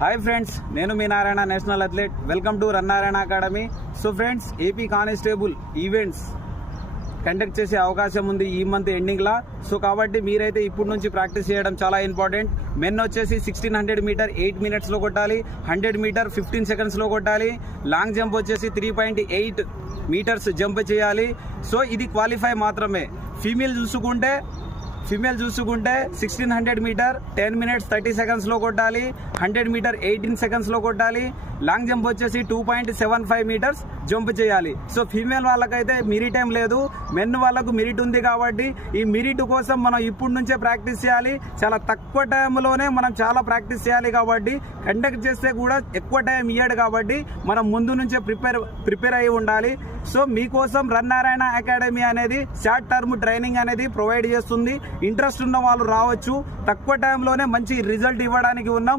Hi friends, నేను మీ Narayana, national athlete. Welcome to run Narayana academy. So friends, AP constable events conduct చేసే అవకాశం ఉంది ఈ మంత్ ఎండింగ్లా. సో కాబట్టి మీరైతే ఇప్పటి నుంచి ప్రాక్టీస్ చేయడం చాలా ఇంపార్టెంట్. మెన్ వచ్చేసి 1600 మీటర్ 8 మినిట్స్లో కొట్టాలి, 100 మీటర్ 15 సెకండ్స్లో కొట్టాలి, లాంగ్ జంప్ వచ్చేసి 3.8 మీటర్స్ జంప్ చేయాలి. సో ఇది క్వాలిఫై మాత్రమే. ఫీమేల్ చూసుకుంటే 1600 మీటర్ 10 మినిట్స్ 30 సెకండ్స్లో కొట్టాలి, 100 మీటర్ 18 సెకండ్స్లో కొట్టాలి, లాంగ్ జంప్ వచ్చేసి 2.75 మీటర్స్ జంప్ చేయాలి. సో ఫీమేల్ వాళ్ళకైతే మెరిట్ ఏం లేదు, మెన్ వాళ్ళకు మెరిట్ ఉంది. కాబట్టి ఈ మెరిట్ కోసం మనం ఇప్పటి నుంచే ప్రాక్టీస్ చేయాలి. చాలా తక్కువ టైంలోనే మనం చాలా ప్రాక్టీస్ చేయాలి. కాబట్టి కండక్ట్ చేస్తే కూడా ఎక్కువ టైం ఇయ్యాడు. కాబట్టి మనం ముందు నుంచే ప్రిపేర్ అయి ఉండాలి. సో మీకోసం రన్ నారాయణ అకాడమీ అనేది షార్ట్ టర్మ్ ట్రైనింగ్ అనేది ప్రొవైడ్ చేస్తుంది. ఇంట్రెస్ట్ ఉన్న వాళ్ళు రావచ్చు. తక్కువ టైంలోనే మంచి రిజల్ట్ ఇవ్వడానికి ఉన్నాం.